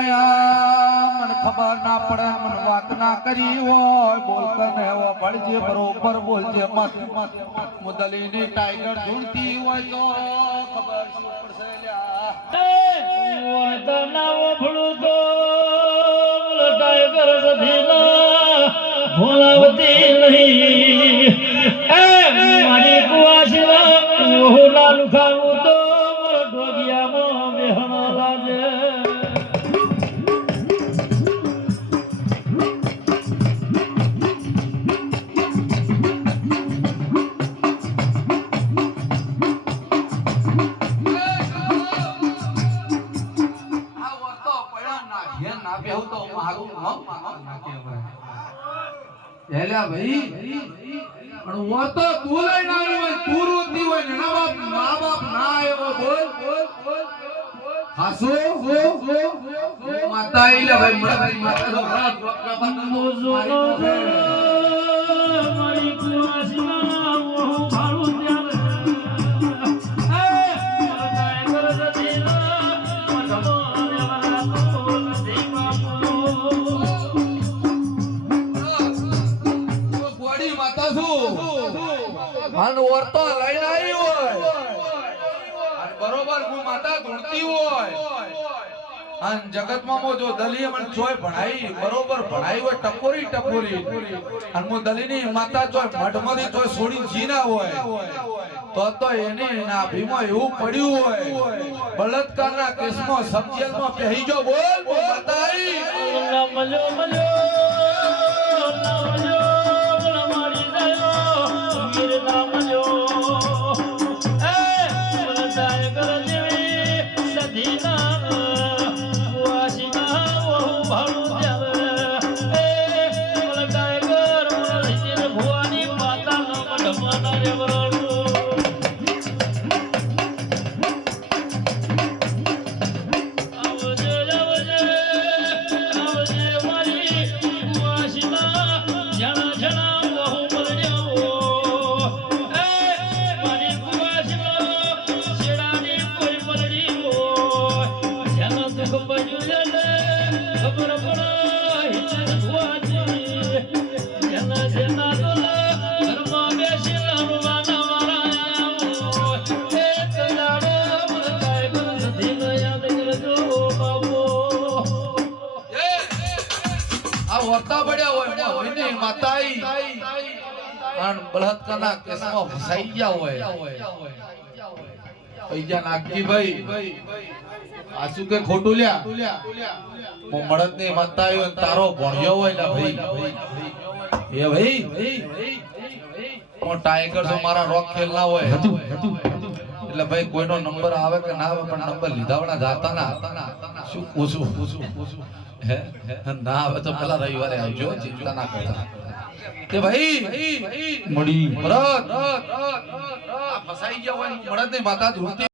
આયા મને ખબર ના પડે મને વાત ના કરી હોય બોલતો ને એવો પડજે બરોબર બોલજે મત મુદલીની ટાઈગર ઢૂંઢતી હોય તો ખબર શું પડશે લ્યા વાત ના વફળું તો ટાઈગર સધીના ભોલાવતી નહીં મારી કુવાસીના ઓહલા લુખાવું તો ઢોગિયામાં બેહણ લાગે એલા ભાઈ પણ વો તો તું લઈને આવ્યો હોય તું રોતી હોય ને મા બાપ ના આવ્યો બોલ હાસો માતા આઈલા ભાઈ મારી માતા તો મારી કુવાસીના ઓહ ભાળું વર્તો લઈને આવી હોય અને બરોબર હું માતા ધૂણતી હોય અને જગતમાં જો દલીએ મને જોય ભણાઈ બરોબર ભણાઈ હોય ટપોરી અને હું દલીની માતા જોય મઢમાંથી જોય છોડી જીના હોય તો એને ના ભીમાં એવું પડ્યું હોય બળાત્કારના કેસમાં સબજેલમાં પહેરી જો બોલ માતા આવી વર્તા પડ્યા હોય ને માતાઈ અને બળાત્કારના કેસમાં ફસાઈ ગયા હોય પૈસા નાખી ભાઈ આ શું કે ખોટું લ્યા હું મળદ ની માતા આવ્યો તારો ભણ્યો હોય ને ભાઈ એ ભાઈ હું ટાઈગર છો મારા રોક ખેલના હોય એટલે ભાઈ કોઈનો નંબર આવે કે ના આવે પણ નંબર લીધાવડા જાતા ના શું પૂછું હે ના આવે તો પેલા રવિવારે આવજો ચિંતા ના કરતા કે ભાઈ મડી ભરત ફસાઈ ગયા હોય મળદ ની માતા ધૂળતી